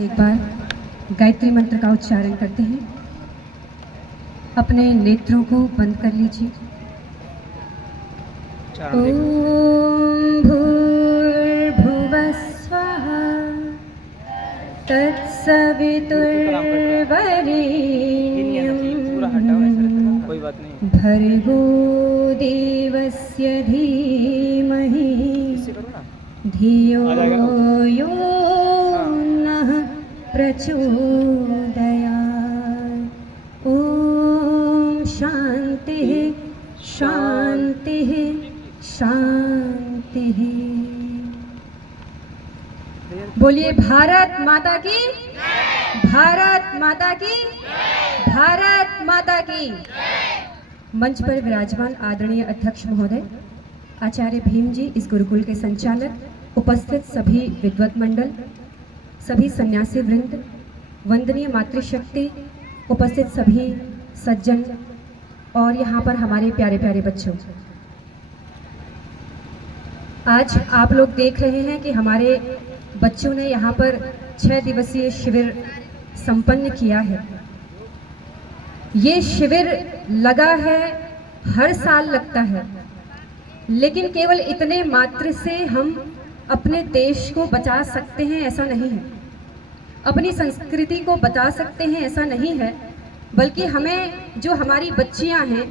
एक बार गायत्री मंत्र का उच्चारण करते हैं। अपने नेत्रों को बंद कर लीजिए। ओम भूर्भुवः स्वः तत्सवितुर्वरेण्यं भर्गो देवस्य धीमहि धियो यो नः प्रचोदयात्। ओम शांतिः शांतिः शांतिः। बोलिए भारत माता की, भारत माता की, भारत माता की। मंच पर विराजमान आदरणीय अध्यक्ष महोदय आचार्य भीम जी, इस गुरुकुल के संचालक, उपस्थित सभी विद्वत मंडल, सभी सन्यासी वृंद, वंदनीय मातृशक्ति, उपस्थित सभी सज्जन और यहाँ पर हमारे प्यारे प्यारे बच्चों, आज आप लोग देख रहे हैं कि हमारे बच्चों ने यहाँ पर 6 दिवसीय शिविर संपन्न किया है। ये शिविर लगा है, हर साल लगता है, लेकिन केवल इतने मात्र से हम अपने देश को बचा सकते हैं ऐसा नहीं है, अपनी संस्कृति को बचा सकते हैं ऐसा नहीं है, बल्कि हमें जो हमारी बच्चियां हैं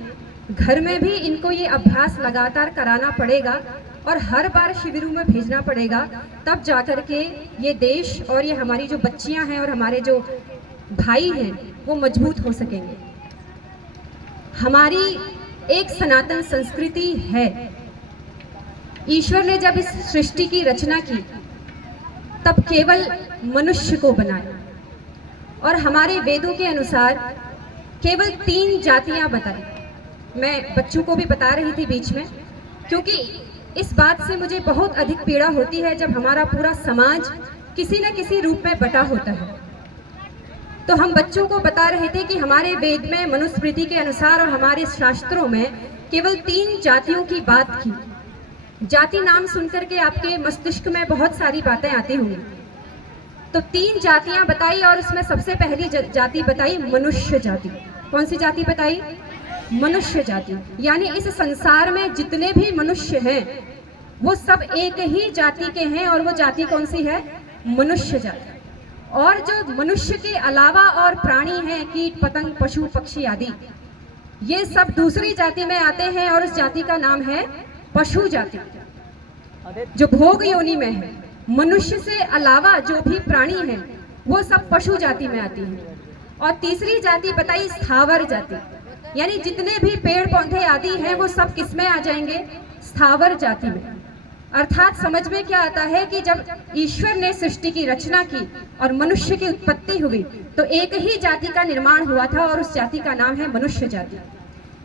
घर में भी इनको ये अभ्यास लगातार कराना पड़ेगा और हर बार शिविरों में भेजना पड़ेगा, तब जाकर के ये देश और ये हमारी जो बच्चियां हैं और हमारे जो भाई हैं वो मजबूत हो सकेंगे। हमारी एक सनातन संस्कृति है। ईश्वर ने जब इस सृष्टि की रचना की तब केवल मनुष्य को बनाया और हमारे वेदों के अनुसार केवल 3 जातियां बताई। मैं बच्चों को भी बता रही थी बीच में, क्योंकि इस बात से मुझे बहुत अधिक पीड़ा होती है जब हमारा पूरा समाज किसी न किसी रूप में बटा होता है। तो हम बच्चों को बता रहे थे कि हमारे वेद में मनुस्मृति के अनुसार और हमारे शास्त्रों में केवल 3 जातियों की बात की। जाति नाम सुनकर के आपके मस्तिष्क में बहुत सारी बातें आती होंगी, तो 3 जातियां बताई और उसमें सबसे पहली जाति बताई मनुष्य जाति। कौन सी जाति बताई? मनुष्य जाति। यानी इस संसार में जितने भी मनुष्य हैं वो सब एक ही जाति के हैं, और वो जाति कौन सी है? मनुष्य जाति। और जो मनुष्य के अलावा और प्राणी हैं, कीट पतंग पशु पक्षी आदि, ये सब दूसरी जाति में आते हैं और उस जाति का नाम है पशु जाति, जो भोग योनि में है। मनुष्य से अलावा जो भी प्राणी हैं वो सब पशु जाति में आती हैं। और तीसरी जाति बताई स्थावर जाति, यानी जितने भी पेड़ पौधे आदि हैं वो सब किस में आ जाएंगे? स्थावर जाति में। अर्थात समझ में क्या आता है कि जब ईश्वर ने सृष्टि की रचना की और मनुष्य की उत्पत्ति हुई तो एक ही जाति का निर्माण हुआ था और उस जाति का नाम है मनुष्य जाति।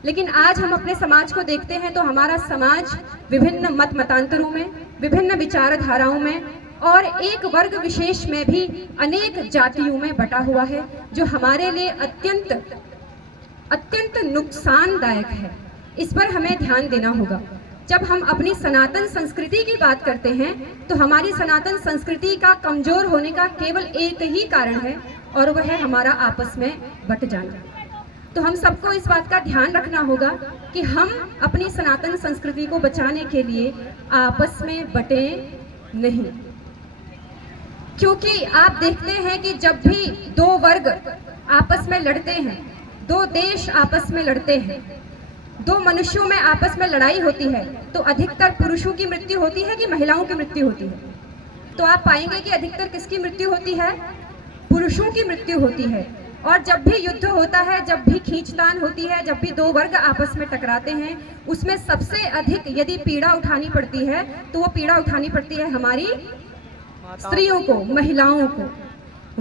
लेकिन आज हम अपने समाज को देखते हैं तो हमारा समाज विभिन्न मत मतांतरों में, विभिन्न विचारधाराओं में और एक वर्ग विशेष में भी अनेक जातियों में बटा हुआ है, जो हमारे लिए अत्यंत अत्यंत नुकसानदायक है। इस पर हमें ध्यान देना होगा। जब हम अपनी सनातन संस्कृति की बात करते हैं तो हमारी सनातन संस्कृति का कमजोर होने का केवल एक ही कारण है, और वह है हमारा आपस में बट जाना। तो हम सबको इस बात का ध्यान रखना होगा कि हम अपनी सनातन संस्कृति को बचाने के लिए आपस में बटे नहीं, क्योंकि आप देखते हैं कि जब भी 2 वर्ग आपस में लड़ते हैं, 2 देश आपस में लड़ते हैं, 2 मनुष्यों में आपस में लड़ाई होती है, तो अधिकतर पुरुषों की मृत्यु होती है कि महिलाओं की मृत्यु होती है? तो आप पाएंगे कि अधिकतर किसकी मृत्यु होती है? पुरुषों की मृत्यु होती है। और जब भी युद्ध होता है, जब भी खींचतान होती है, जब भी 2 वर्ग आपस में टकराते हैं, उसमें सबसे अधिक यदि पीड़ा उठानी पड़ती है तो वो पीड़ा उठानी पड़ती है हमारी स्त्रियों को, महिलाओं को।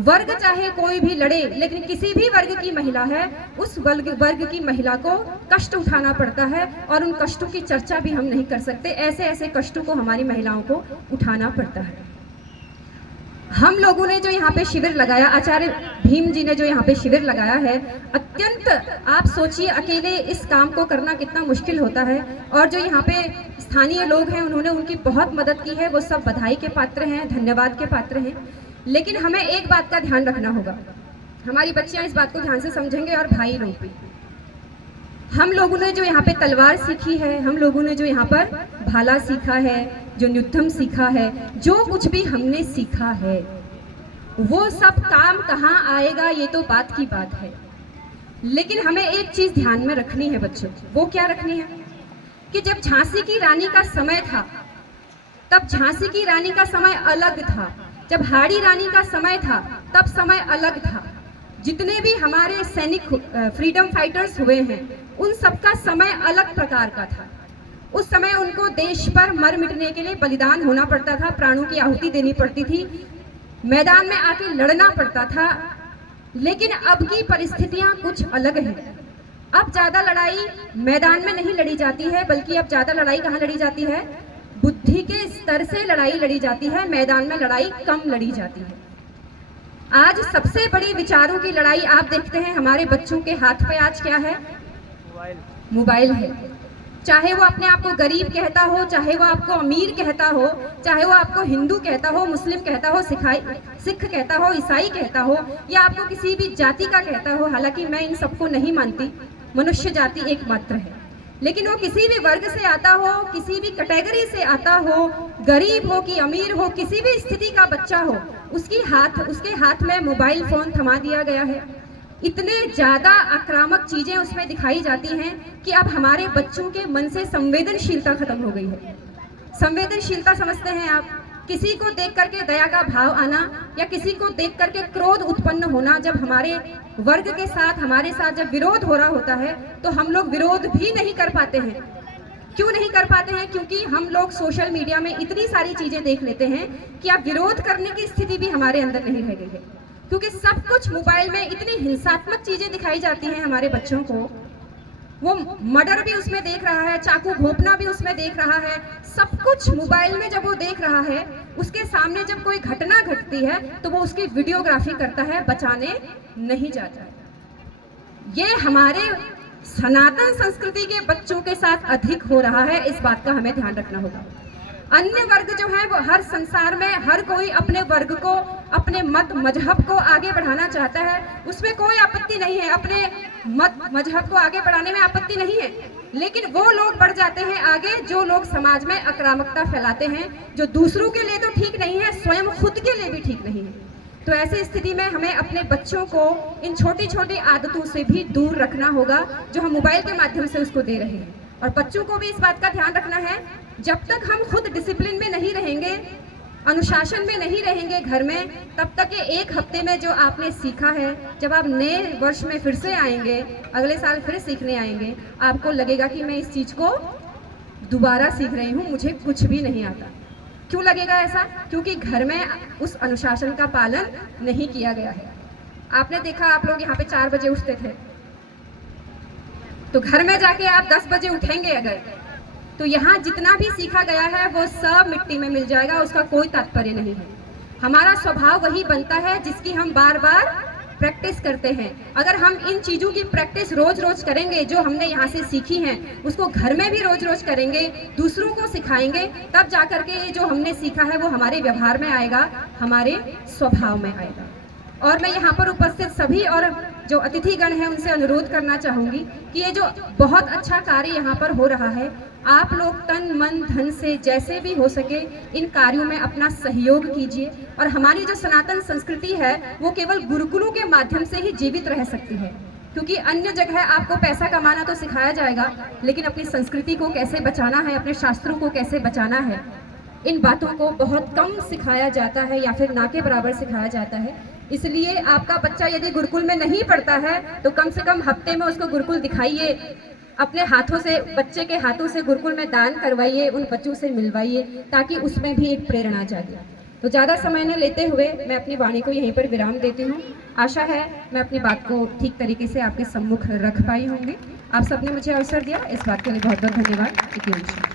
वर्ग चाहे कोई भी लड़े, लेकिन किसी भी वर्ग की महिला है, उस वर्ग की महिला को कष्ट उठाना पड़ता है, और उन कष्टों की चर्चा भी हम नहीं कर सकते। ऐसे ऐसे कष्टों को हमारी महिलाओं को उठाना पड़ता है। हम लोगों ने जो यहाँ पे शिविर लगाया, आचार्य भीम जी ने जो यहाँ पे शिविर लगाया है, अत्यंत, आप सोचिए अकेले इस काम को करना कितना मुश्किल होता है। और जो यहाँ पे स्थानीय लोग हैं उन्होंने उनकी बहुत मदद की है, वो सब बधाई के पात्र हैं, धन्यवाद के पात्र हैं। लेकिन हमें एक बात का ध्यान रखना होगा, हमारी बच्चियां इस बात को ध्यान से समझेंगे और भाई लोग भी। हम लोगों ने जो यहाँ पे तलवार सीखी है, हम लोगों ने जो यहाँ पर भाला सीखा है, जो न्युद्धम सीखा है, जो कुछ भी हमने सीखा है, वो सब काम कहाँ आएगा ये तो बात की बात है। लेकिन हमें एक चीज ध्यान में रखनी है बच्चों, वो क्या रखनी है कि जब झांसी की रानी का समय था तब झांसी की रानी का समय अलग था, जब हाड़ी रानी का समय था तब समय अलग था। जितने भी हमारे सैनिक फ्रीडम फाइटर्स हुए हैं उन सबका समय अलग प्रकार का था। उस समय उनको देश पर मर मिटने के लिए बलिदान होना पड़ता था, प्राणों की आहुति देनी पड़ती थी, मैदान में आके लड़ना पड़ता था। लेकिन अब की परिस्थितियां कुछ अलग हैं। अब ज्यादा लड़ाई मैदान में नहीं लड़ी जाती है, बल्कि अब ज्यादा लड़ाई कहाँ लड़ी जाती है, बुद्धि के स्तर से लड़ाई लड़ी जाती है, मैदान में लड़ाई कम लड़ी जाती है। आज सबसे बड़ी विचारों की लड़ाई आप देखते हैं हमारे बच्चों के हाथ पे आज क्या है, मोबाइल है। चाहे वो अपने आप को गरीब कहता हो, चाहे वो आपको अमीर कहता हो, चाहे वो आपको हिंदू कहता हो, मुस्लिम कहता हो, सिख कहता हो, ईसाई कहता हो, या आपको किसी भी जाति का कहता हो। हालांकि मैं इन सबको नहीं मानती, मनुष्य जाति एकमात्र है। लेकिन वो किसी भी वर्ग से आता हो, किसी भी कैटेगरी से आता हो, गरीब हो कि अमीर हो, किसी भी स्थिति का बच्चा हो, उसके हाथ में मोबाइल फोन थमा दिया गया है। इतने ज्यादा आक्रामक चीजें उसमें दिखाई जाती हैं कि अब हमारे बच्चों के मन से संवेदनशीलता खत्म हो गई है। संवेदनशीलता समझते हैं आप, किसी को देख करके दया का भाव आना या किसी को देख करके क्रोध उत्पन्न होना। जब हमारे वर्ग के साथ, हमारे साथ जब विरोध हो रहा होता है तो हम लोग विरोध भी नहीं कर पाते हैं। क्यों नहीं कर पाते हैं? क्योंकि हम लोग सोशल मीडिया में इतनी सारी चीजें देख लेते हैं कि अब विरोध करने की स्थिति भी हमारे अंदर नहीं रह गई है, क्योंकि सब कुछ मोबाइल में इतनी हिंसात्मक चीजें दिखाई जाती हैं हमारे बच्चों को। वो मर्डर भी उसमें देख रहा है, चाकू घोंपना भी उसमें देख रहा है, सब कुछ मोबाइल में जब वो देख रहा है, उसके सामने जब कोई घटना घटती है तो वो उसकी वीडियोग्राफी करता है, बचाने नहीं जाता। ये हमारे सनातन संस्कृति के बच्चों के साथ अधिक हो रहा है, इस बात का हमें ध्यान रखना होगा। अन्य वर्ग जो है वो हर संसार में हर कोई अपने वर्ग को, अपने मत मजहब को आगे बढ़ाना चाहता है, उसमें कोई आपत्ति नहीं है, अपने मत मजहब को आगे बढ़ाने में आपत्ति नहीं है। लेकिन वो लोग बढ़ जाते हैं आगे जो लोग समाज में आक्रामकता फैलाते हैं, जो दूसरों के लिए तो ठीक नहीं है, स्वयं खुद के लिए भी ठीक नहीं है। तो ऐसी स्थिति में हमें अपने बच्चों को इन छोटी छोटी आदतों से भी दूर रखना होगा जो हम मोबाइल के माध्यम से उसको दे रहे हैं। और बच्चों को भी इस बात का ध्यान रखना है, जब तक हम खुद डिसिप्लिन में नहीं रहेंगे, अनुशासन में नहीं रहेंगे घर में, तब तक ये एक हफ्ते में जो आपने सीखा है, जब आप नए वर्ष में फिर से आएंगे, अगले साल फिर सीखने आएंगे, आपको लगेगा कि मैं इस चीज़ को दोबारा सीख रही हूँ, मुझे कुछ भी नहीं आता। क्यों लगेगा ऐसा? क्योंकि घर में उस अनुशासन का पालन नहीं किया गया है। आपने देखा, आप लोग यहाँ पे 4 बजे उठते थे, तो घर में जाके आप 10 बजे उठेंगे अगर, तो यहाँ जितना भी सीखा गया है वो सब मिट्टी में मिल जाएगा, उसका कोई तात्पर्य नहीं है। हमारा स्वभाव वही बनता है जिसकी हम बार बार प्रैक्टिस करते हैं। अगर हम इन चीज़ों की प्रैक्टिस रोज रोज करेंगे, जो हमने यहाँ से सीखी हैं उसको घर में भी रोज रोज करेंगे, दूसरों को सिखाएंगे, तब जाकर के ये जो हमने सीखा है वो हमारे व्यवहार में आएगा, हमारे स्वभाव में आएगा। और मैं यहाँ पर उपस्थित सभी और जो अतिथिगण हैं उनसे अनुरोध करना चाहूँगी कि ये जो बहुत अच्छा कार्य यहाँ पर हो रहा है, आप लोग तन मन धन से जैसे भी हो सके इन कार्यों में अपना सहयोग कीजिए। और हमारी जो सनातन संस्कृति है वो केवल गुरुकुलों के माध्यम से ही जीवित रह सकती है, क्योंकि अन्य जगह आपको पैसा कमाना तो सिखाया जाएगा, लेकिन अपनी संस्कृति को कैसे बचाना है, अपने शास्त्रों को कैसे बचाना है, इन बातों को बहुत कम सिखाया जाता है या फिर ना के बराबर सिखाया जाता है। इसलिए आपका बच्चा यदि गुरुकुल में नहीं पढ़ता है तो कम से कम हफ्ते में उसको गुरुकुल दिखाइए, अपने हाथों से, बच्चे के हाथों से गुरुकुल में दान करवाइए, उन बच्चों से मिलवाइए, ताकि उसमें भी एक प्रेरणा जागे। तो ज़्यादा समय न लेते हुए मैं अपनी वाणी को यहीं पर विराम देती हूँ। आशा है मैं अपनी बात को ठीक तरीके से आपके सम्मुख रख पाई होंगी। आप सबने मुझे अवसर दिया, इस बात के लिए बहुत बहुत धन्यवाद।